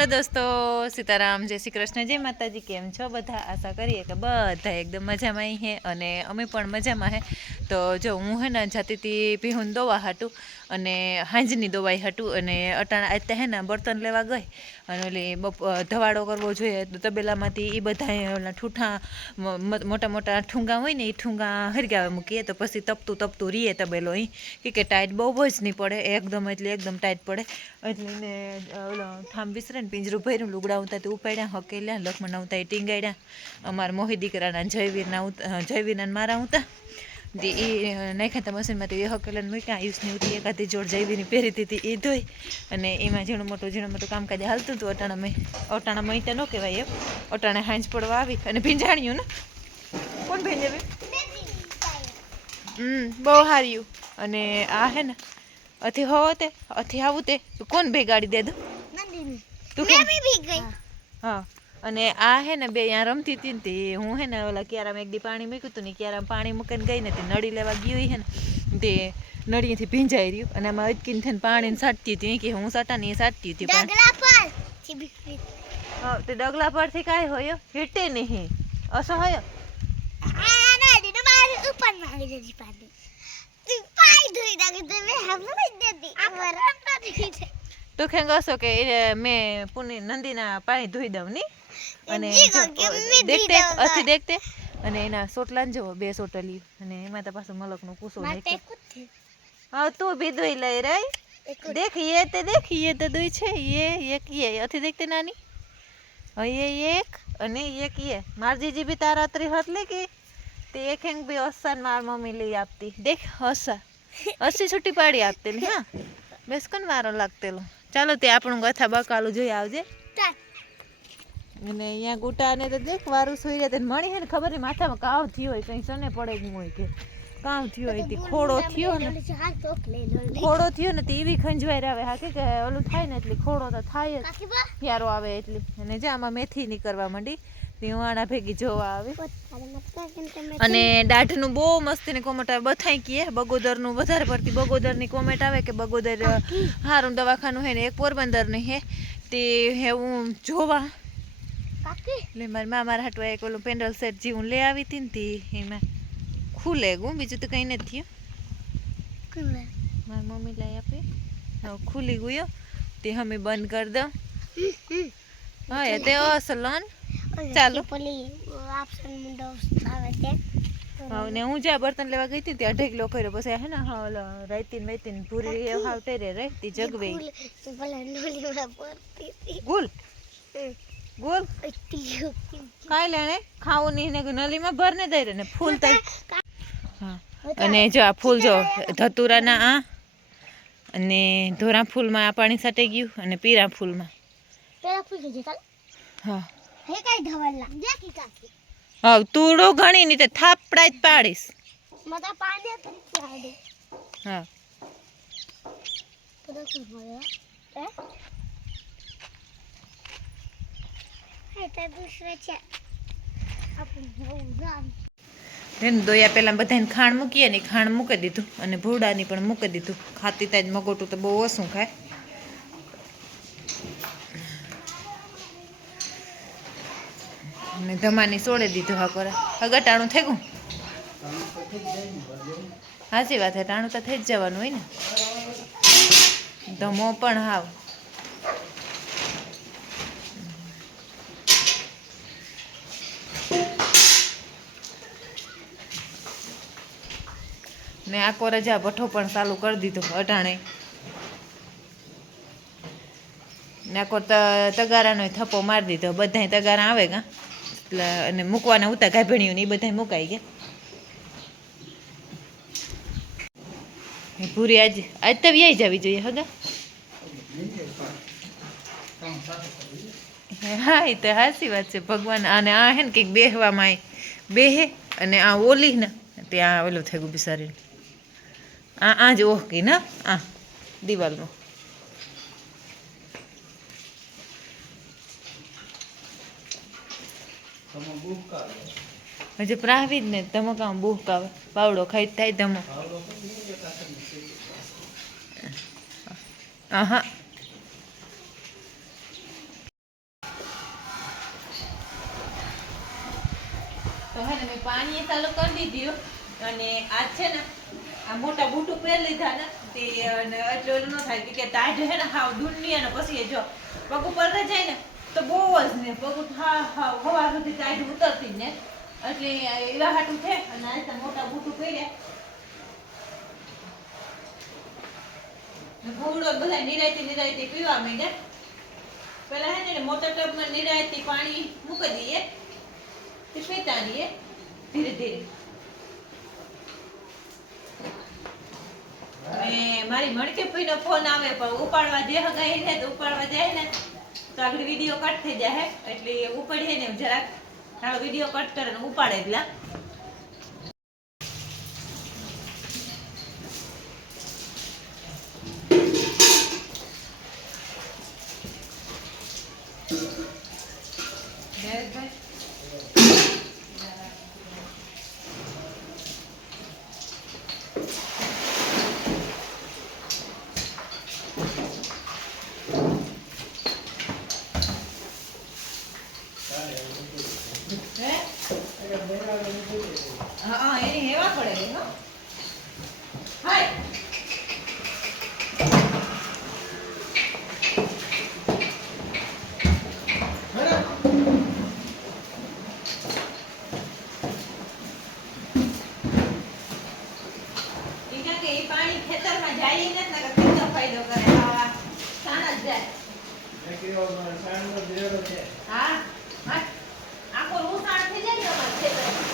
હાલો દોસ્તો, સીતારામ, જય શ્રી કૃષ્ણ, જય માતાજી, કેમ છો બધા? આશા કરીએ કે બધા એકદમ મજામાં અહીં હે અને અમે પણ મજામાં હે. તો જો હું હે ને જતી હતી ભીહુન દવા હાટું અને હાંજની દવાઈ હાટું અને અટાણા અત્યારે હે ને બર્તન લેવા ગઈ અને ઓલી ધવાડો કરવો જોઈએ તો તબેલામાંથી એ બધા ઓલા ઠૂઠા મોટા મોટા ઠૂંગા હોય ને એ ઠૂંગા હરગાવે મૂકીએ તો પછી તપતું તપતું રીએ તબેલો અહીં કે ટાઈટ બહુ જ નહીં પડે, એકદમ એટલે એકદમ ટાઈટ પડે. એટલે એને ઓલો થાંભ વિસરે ને પિંજરું ભર્યું લુગડા ઉતા તે ઉપાડ્યા હકેલ્યા લક્ષ્મણ આવતા એ ટીંગાડ્યા અમારા મોહી દીકરાના જયવીરના જયવીરના મારા ઉતા. તે એ નાખ્યા મશીનમાંથી એ હકેલાને મૂક્યા આયુષની ઉતરી એકાદી જોડ જયવીની પહેરી દીધી એ ધોઈ. અને એમાં ઝીણું મોટું ઝીણું મોટું કામકાજ હાલતું હતું, અટાણા મેં અટાણા મહિતા ન કહેવાય એમ. અટાણે હાંજ પડવા આવી અને ભીંજાણ્યું ને. કોણ ભીંજાવ્યું? હમ, બહુ હાર્યું. અને આ હે ને, અથી હો તે, અથી આવું તે, તો કોણ ભેગાડી દે દો તું કેમ? હા. અને આ હે ને બે અહીંયા રમતી હતી ને તે હું હે ને ઓલા ક્યારામાં એક દી પાણી મૂક્યું હતું ને ક્યારામાં પાણી મૂકીને ગઈ ને તે નળી લેવા ગઈ હે ને તે નળીએથી ભીંજાઈ રહ્યું. અને આમાં અટકીને થઈને પાણીને સાટતી હતી. કે હું સાટાની એ સાટતી હતી પણ તે ડગલા પરથી કાંઈ હોય? હેટે નહીં. અસો અસહ્ય તો કે કહેશો કે મેં પુની નંદીના પાણી ધોઈ દઉં ની. અને દેખતે અથી દેખતે. અને એના સોટલા જુઓ બે સોટલી અને એમાં તો પાછું મલકનો કૂસો હા તું બી ધોઈ લઈ રહી દેખ યે તે દેખ યે તો દોઈ છે યે એક યે. અથી દેખતે નાની? હવે એક અને એક યે. મારજીજી બી તારા ત્રી લે કે? તે એક હેંગ બી હસાન માર મમ્મી લઈ આપતી. દેખ હસા. અસી છૂટી પાડી આપતે ને હા. બેસકન મારો લાગતેલો. ચાલો તે આપણું કથા બકાલું જોઈ આવજે. અને અહીંયા ગુટાને તો દેખ વારું સુઈ રહ્યા તેને મણી હે ને ખબર નહીં માથામાં કાવ થયો હોય કંઈ સને પડે જ હોય કે કાવ થયો હોય તે ખોડો થયો ને. ખોડો થયો ને તો એવી ખંજવાઈ આવે હા કે ઓલું થાય ને એટલે ખોડો તો થાય જ. યારો આવે એટલી. અને જે આમાં મેથી નીકળવા માંડી. હું ભેગી જોવા આવી. અને દાઢનું બહુ મસ્તીની કોમેન્ટ આવે. બધાય બગોદર બગોદરનું વધારે પડતી બગોદરની કોમેન્ટ આવે કે બગોદર હારું દવાખાનું હે ને એક પોરબંદરની હે. તે હે હું જોવા. એટલે મારી મા મારા હાટવા એક ઓલું પેન્ડલ સેટ જે હું લઈ આવી હતી ને તે એમાં ખુલે ગું બીજું તો કંઈ નથી થયું. મારી મમ્મી લઈ આપી. ખુલી ગયો તે અમે બંધ કરી દઉં. હા તે તે અસલન. ચાલો. ને હું જ્યાં બર્તન લેવા ગઈ હતી ત્યાં અઢી કિલો કર્યો. પછી હે ને હા ઓલો રાઈતી એ હાવ ટેરે રહેતી જગવે. ગુલ? ગુલ? કાંઈ લેણે ખાવું નહીં ને નલીમાં ભરને દઈ રહે ને ફૂલ હા. અને જો આ ફૂલ જો ધતુરાના આ અને ધોરા ફૂલમાં આ પાણી સાટી ગયું અને પીરા ફૂલમાં હા. હા તુડો ઘણી ની તે થાપડા જ પાડીશ. હા. એને દોયા પહેલાં બધાને ખાણ મૂકીએ ને ખાણ મૂકી દીધું અને ભૂડાની પણ મૂકી દીધું. ખાતી તાજ મગોટું તો બહુ ઓછું ખાય. ધમાની સોળે દીધું હા કરે. હવે ટાણું થઈ ગયું? સાચી વાત છે ટાણું તો થઈ જ જવાનું હોય ને. ધમો પણ હાવ. ને આ કોરજા ભઠ્ઠો પણ ચાલુ કરી દીધો, અટાણે. ને આખો તગારાનો થપ્પો મારી દીધો બધા તગારા આવે ગા એટલે અને મૂકવાના ઉતા ગાભણીઓ ને એ બધાય મુકાઈ ગયા. પૂરી આજ આજ તો વ્યાઈ જવી જોઈએ હગા હા એ તો સાચી વાત છે. ભગવાન અને આ હે ને કંઈક બેહવામાં બેહે અને આ ઓલી ને ત્યાં ઓલું થઈ ગયું બિચારી આ આ જ ઓહકી ના, આ દિવાલમાં હજી પ્રાવી જ ને ધમકામાં બુહ કાવે પાવડો ખાઈ થાય ધમક. આહા તો હે મેં પાણી ચાલુ કરી દીધું અને આ છે ને આ મોટા બૂટું પહેરી લીધા ને તે એટલે ન થાય કે ટાઢ હે ને હાવ દૂર નહીં અને પછી જો પગ ઉપર જાય ને તો બહુ જ ને પગ હવા સુધી ટાઢ ઉતરતી ને. એટલે એવા હાટું છે, અને આ મોટા બૂટું પહેર્યા. ભૂંડો બધા નિરાયતી નિરાયતી પીવા માંડ્યા. પેલા હે ને મોટા ટબમાં નિરાયતી પાણી મૂકી દઈએ. તે પીતા રહીએ ધીરે. ધીરે મારી મણકી ફોન આવે, પણ ઉપાડવા જે હગાઈ ને તો ઉપાડવા જાય ને. તો આગળ વીડિયો કટ થઈ જાય એટલે ઉપાડીએ ને જરાક. હાલો વીડિયો કટ કરે ને ઉપાડે એટલા. જયેશભાઈ હે હા હા એની હેવા પડે છે, હો હાય ઈ કારણ કે ઈ પાણી ખેતરમાં જાય ઈ નથી નકર કેટલો ફાયદો કરે આ સાણા જ જાય હા હા આખો રૂસાણ થઈ જાય ને અમારે ખેતરમાં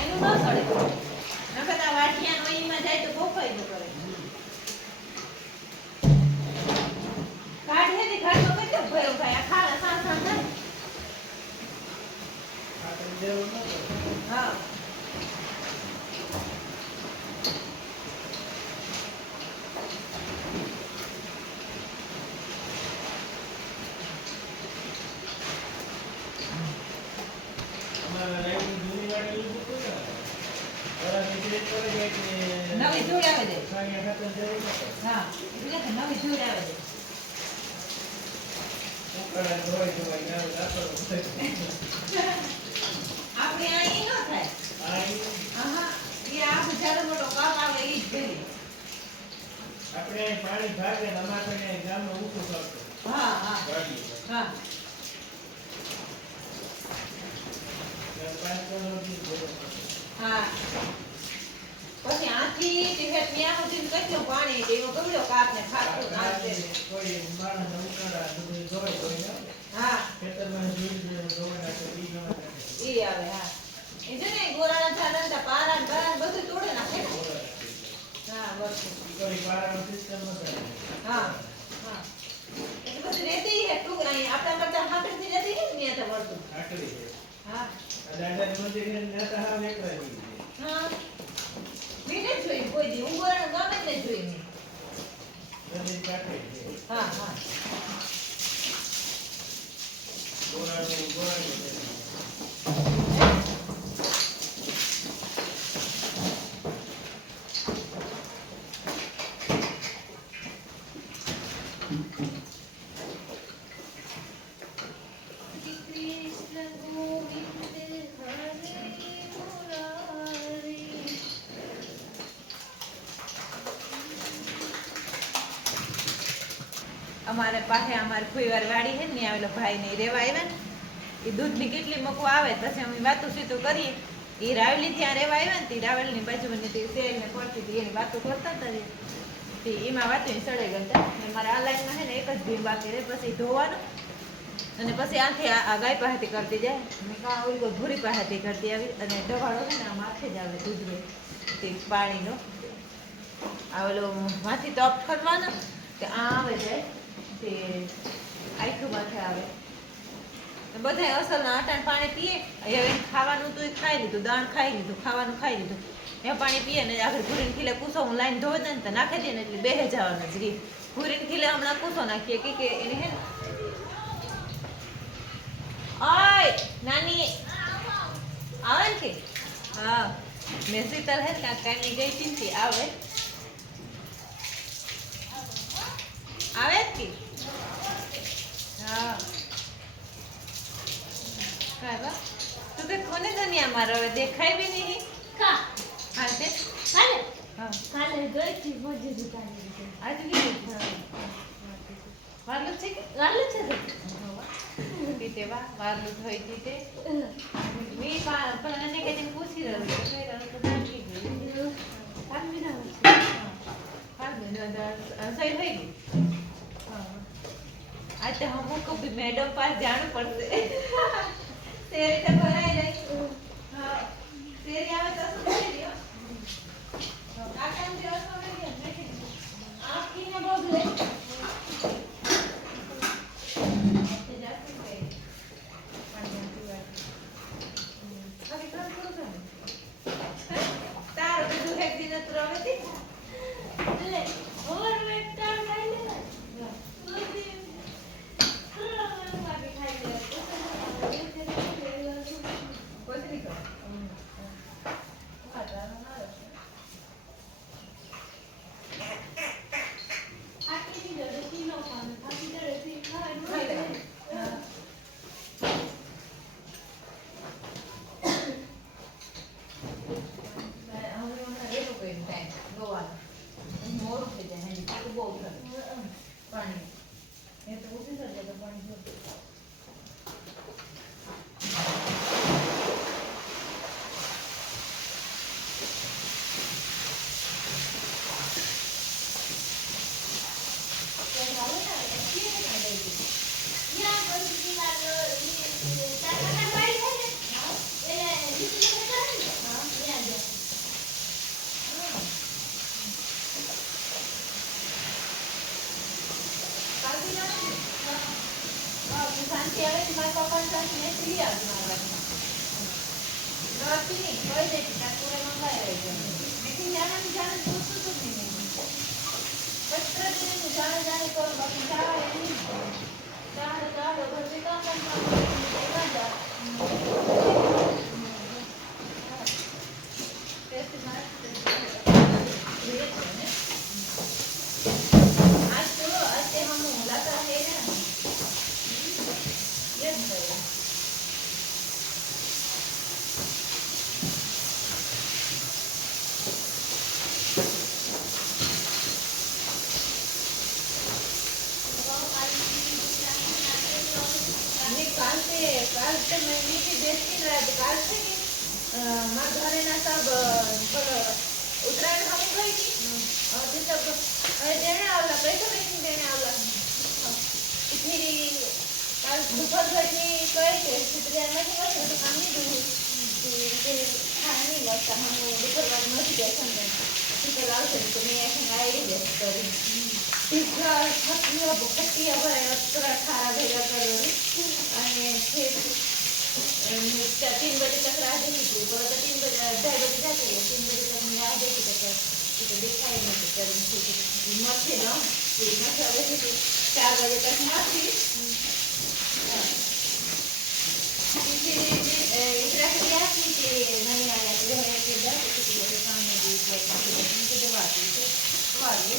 એનું ન સડે નકર આ વાટિયાનો ઈમાં જાય તો બહુ ફાયદો કરે કાઢે ને ઘાટો કેટલો ભયો ભાઈ આ ખાલા સાણ સાણ થાય હા નવી ધૂળ આવે છે હા એટલે કે નવી ધૂળ આવે છે આપણે આ ઈ ન થાય આહા ઈ આ હજારો મોટો કાપ આવે ઈ જ ભરી આપણે અહીં પાણી ભાગે ને અમારે તો અહીં ગામમાં ઊંચું કરતો હા હા ગાડી હા. પછી આથી ટિકિટ ન્યા સુધી કેટલું પાણી છે એવો ગમડો કાપ ને ખાતું નાખ કોઈ ધોઈને હા ખેતરમાં જોઈ જોઈને ધોઈ નાખે, ઈ ગમે નાખે. ઈ આવે હા એ છે ને ગોરાના ઝાડ ને પારા ને બારા ને બધું તોડે નાખે ને બોલે. હા બસ ઈ કોઈ પારાનો system નથી. હા હા એટલે પછી રેતી હે ટૂંક અહીં આપણા કરતા હાથથી રેતી હે ને ત્યાં તો મળતું આકરી છે. હા આ દાદાને મંદિરે નેતા હાવ એકલા જ છે. હા. મેં જોઈ કોઈ દી હું ગમે જ જોઈ હા હા ગોરાનું- ગોરાનું છે. કૃષ્ણ ગોવિંદ હરે મુરારી અમારે પાસે અમારે ફુઈવાર વાડી છે ને આવેલો ભાઈ ને રેવા આવ્યા ને એ દૂધની કેટલી મકુ આવે, પછી અમે વાતો સીતું કરીએ. એ રાવલી ત્યાં રેવા આવ્યા ને તે રાવલની બાજુમાં તે શેર ને પડતી હતી એની વાતો કરતા હતા તે એમાં વાતો સડે ગયા ને મારા આ લાઈનમાં છે ને એક જ ભીમ બાકી રહે, પછી ધોવાનું. અને પછી આથી આ ગાય પાસેથી કરતી જાય. મેં કાં ઓલી ભૂરી પાસેથી કરતી આવી. અને ડવાળો છે ને આ માથે જ આવે દૂધનો તે પાણીનો. આ ઓલો માથી તપ કરવાનો, તે આવે જાય. તે આખું માથે આવે. બધા અસલના આટાણ પાણી પીએ. હવે ખાવાનું તો ખાઈ લીધું દાણ ખાઈ લીધું, ખાવાનું ખાઈ લીધું. એ પાણી પીએ ને આગળ ભૂરીને ખીલે કૂસો, હું લાઈન ધોઈ દે ને નાખી દે ને એટલે બેહે જવાનું જ રી. ભૂરીને ખીલે, હમણાં કૂસો નાખીએ કે એને હે ઓય નાની. આવે ને કે? હા. મેં શીતલ હે ને કાંઈક કાંઈ ગઈ ચિંતી આવે. આવે જ કે? હા. બા. તું કે કોને ને અમારે હવે. દેખાય બી નહીં. કા? હા તે. હા. કાલે ગઈ થી મોજે કાઢી આજ કીધું વારલું છે કે વારલું છે તો તીતે વાહ વારલું થઈ તીતે મેં પણ પણ એને કઈ પૂછી રહ્યો? છે કઈ રહ્યો? તો નાખી ગયું? કાલે ના સહી થઈ ગઈ? આ તો હમ કભી મેડમ પાસ જાણું પડશે. તેરે તો ભરાઈ જાય. હા. તેરી આવે તો શું કરી દો? આ કામ દેવા તો. આખીને બગલે તે જાસ્તી થઈ. પાણી નાખી વાર. હમ. હવે કામ કરું છું ને. તારો બધું એક દિન જ રમે છે. એટલે ઓવર વેટ કામ ખાઈ લે બધી ખાઈ ખાઈ લે કોથળી કર. હા, તારો મારો છે. આખી ની રસી નો ખાને આખી તો રસી ખાય ખાઈ લે. હા. હવે હમણાં એનું કર્યું કાંઈ, ગોવાનું. મોડું થઈ જાય, હજી પાછું બહુ થાય. પાણી એ તો ઊભી થઈ જાય તો પાણી જોતું. કાલથી જવાનું ને? સાંજે આવે ને મારા પપ્પાને શાંતિ મેં લઈ આવજો મારા. નહોતી નહીં, કહી દેતી, તાર પૂરે મંગાઈ રહેજો. છે કીધું જાણે જાણે શું હતું જ નહીં મેં. પત્ર દીને હું જાણે જાણે કરું, બાકી જાણે નહીં. જાણે જાણે ઘરથી કામ કામ જા. મેં મીઠી બેસતી રાત કાલ છે કે અ, મારા ઘરેના સબ પર ઉત્તરાયણ હમ ગઈ હતી અ, તે સબ અરે देने आवला पैसा नहीं देने आवला फिर काल दोपहर घरनी कहे थे चित्रिया में नहीं बस तो काम नहीं दूँ कि खाना नहीं लगता हम दोपहर बाद मत जैसा में फिर लाल से तो मैं ऐसा आई जैसे करी पिज्जा खटिया बकटिया भरे अतरा खारा भेजा करो અને फिर अ, तीन बजे तक राह देखी थी बोला तो तीन बजे ढाई बजे जाती है तीन बजे तक मैं राह देखी तो क्या तो दिखाई नहीं कर मथे ना फिर मैं सब देखी चार बजे तक माथी फिर इतना किया कि कि नहीं आया तो है कि दस किसी के सामने भी किया कि दवा दी तो दवा दी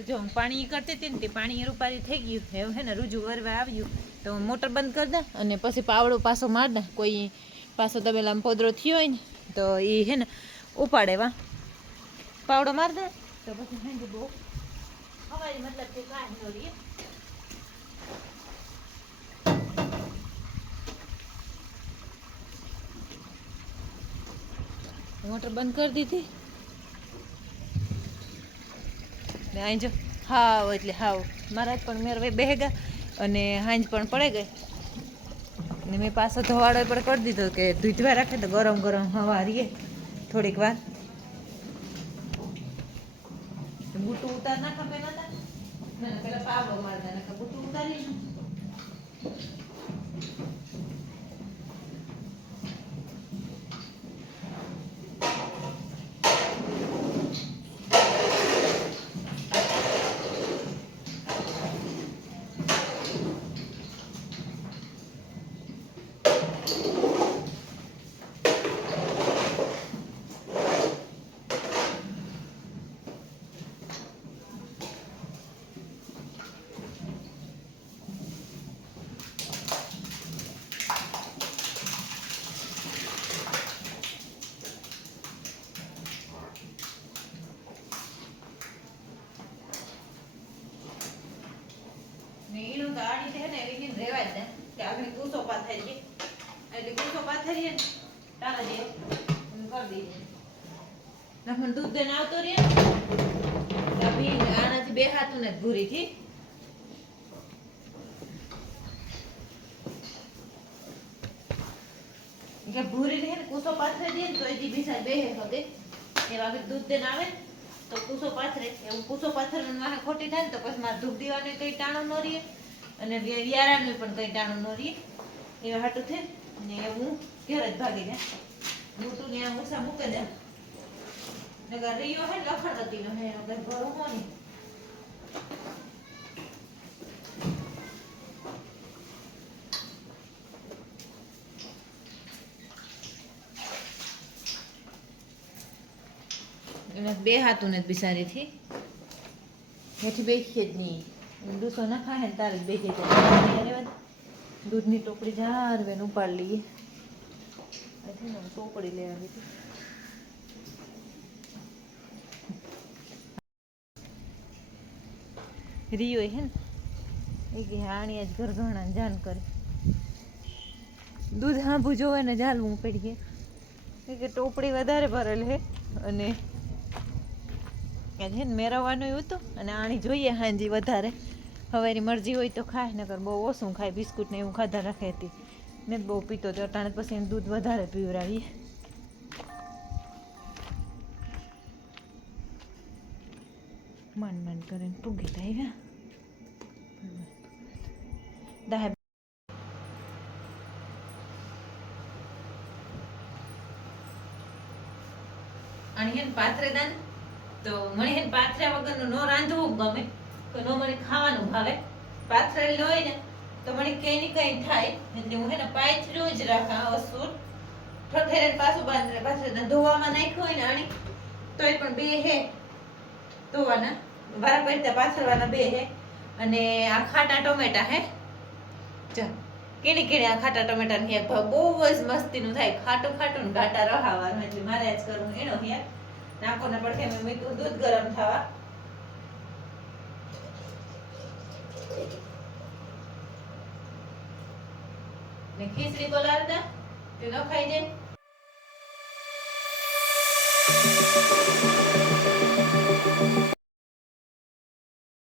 તો જો પાણી કરતી હતી ને તે પાણી રૂપારી થઈ ગયું. હવે હે ને રૂજુ વરવા આવ્યું. તો મોટર બંધ કરી દે અને પછી પાવડો પાછો માર દે કોઈ પાછો તબેલામાં પોદરો થયો હોય ને, તો એ હે ને ઉપાડે વા પાવડો માર દે. તો પછી સાંજે બહુ અમારી મતલબ મોટર બંધ કરી દીધી. ને અહીં જો હાવ એટલે હાવ. મારા પણ મેરવે ગયા અને હાંજ પણ પડે ગઈ. ને મેં પાછો ધોવાડો પણ કરી દીધો કે દૂધવા રાખે તો ગરમ ગરમ હવા રીએ થોડીક વાર. બુટું ઉતાર ના પહેલાં ના, પેલા મારતા નકર બુટું ઉતારી ને. ને ઈનું તો આડી છે ને એવી રીત રેવાય જ ને કે આગળ કૂસો પાથરી દે એટલે કૂસો પાથરીએ ને તારા દે કરી દઈએ નખમણ આવતો રે તો ભી આનાથી બે હાથું ને ભૂરીથી. કે ભૂરી રહે ને કૂસો પાથરે દે ને તો એથી બીસા બે હગે એવા દૂધ દેન આવે તો કૂસો પાથરે. એવું કૂસો પાથર મારે ખોટી થાય ને તો પછી મારે ધૂપ દીવાનું કઈ ટાણું ન રહીએ અને વ્ય- વ્યારાનું પણ કઈ ટાણું ન રહીએ એવા હાટું થઈ ને હું ઘેર જ ભાગી જાય. મોટું ને મૂસા મૂકે દે. નકર રીયો હે ને લખણ હતી નો હે એનો કઈ ભરો હો નહીં એમાં બે હાથું ને બિસારી થી હેઠી બેસીએ જ નહીં. દૂસો ના ખાય ને તારે બેસી જાય દૂધની ટોપડી જાર વેન ઉપાડ લઈએ. ને ટોપડી લેવાની હતી. રિયો હે ને, એ કે આણી આજ ઘર ઘણા જાન કરે. દૂધ હાંભું જોવે ને જાલવું પડીએ. એ કે ટોપડી વધારે ભરેલ હે અને છે ને મેળવવાનું હતું અને આણી જોઈએ હાંજી વધારે. હવે એની મરજી હોય તો ખાય, નકર બહુ ઓછું ખાય, બિસ્કુટ ને એવું ખાધા રાખે હતી. મેં જ બહુ પીતો હતો અટાણે પછી દૂધ વધારે પીવડાવીએ. મન મન કરીને પૂગી આવ્યા દાહે અને હેન તો મને પાથર્યા વગરનું નો રાંધવું ગમે, તો નો મને ખાવાનું ભાવે. પાથરેલ હોય ને તો મને કઈ ની કઈ થાય, એટલે હું હેને પાથર્યું જ રાખા અસુર. ઠઠેરે પાછું બાંધરે પાછળ ધોવામાં નાખ્યું હોય ને આણી તોય પણ બે હે. ધોવાના. વારા પડતા પાછળવાના બે હે. અને આ ખાટા ટમેટા હે. ચાલ કેણી કેણી આ ખાટા ટમેટાનું હિયાક ભાવ બહુ જ મસ્તીનું થાય. ખાટું ખાટું ને ઘાટા રહાવાનું. એટલે મારે જ કરવું એનો હિયાક નાખોના પડખે મેં મીઠું દૂધ ગરમ થવા. ને ખીચડી બોલાવતા તે ન ખાઈ જાય.